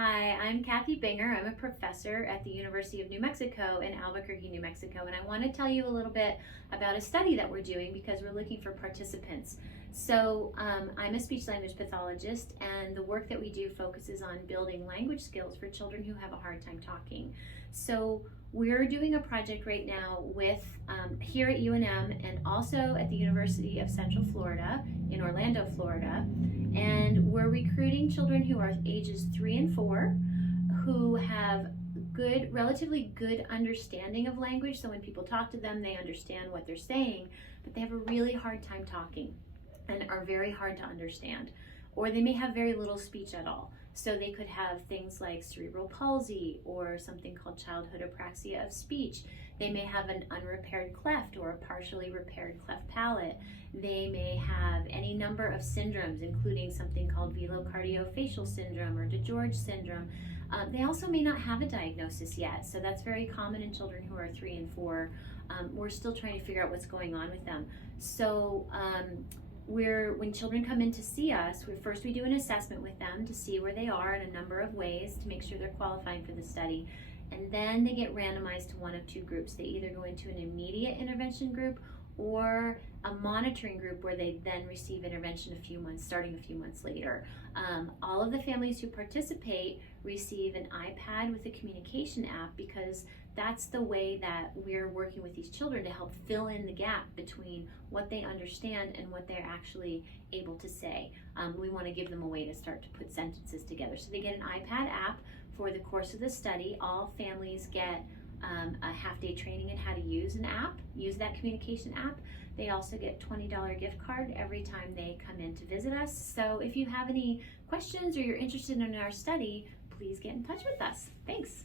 Hi, I'm Kathy Binger. I'm a professor at the University of New Mexico in Albuquerque, New Mexico, and I want to tell you a little bit about a study that we're doing because we're looking for participants. I'm a speech language pathologist, and the work that we do focuses on building language skills for children who have a hard time talking. So we're doing a project right now with here at UNM and also at the University of Central Florida in Orlando, Florida. And we're recruiting children who are ages 3 and 4 who have relatively good understanding of language. So when people talk to them, they understand what they're saying, but they have a really hard time talking and are very hard to understand. Or they may have very little speech at all. So they could have things like cerebral palsy or something called childhood apraxia of speech. They may have an unrepaired cleft or a partially repaired cleft palate. They may have any number of syndromes, including something called velocardiofacial syndrome or DeGeorge syndrome. They also may not have a diagnosis yet, so that's very common in children who are 3 and 4. We're still trying to figure out what's going on with them. When children come in to see us, we do an assessment with them to see where they are in a number of ways to make sure they're qualifying for the study. And then they get randomized to one of two groups. They either go into an immediate intervention group or a monitoring group where they then receive intervention starting a few months later. All of the families who participate receive an iPad with a communication app because that's the way that we're working with these children to help fill in the gap between what they understand and what they're actually able to say. We want to give them a way to start to put sentences together. So they get an iPad app for the course of the study. All families get a half-day training in how to use that communication app. They also get a $20 gift card every time they come in to visit us. So if you have any questions or you're interested in our study, please get in touch with us. Thanks.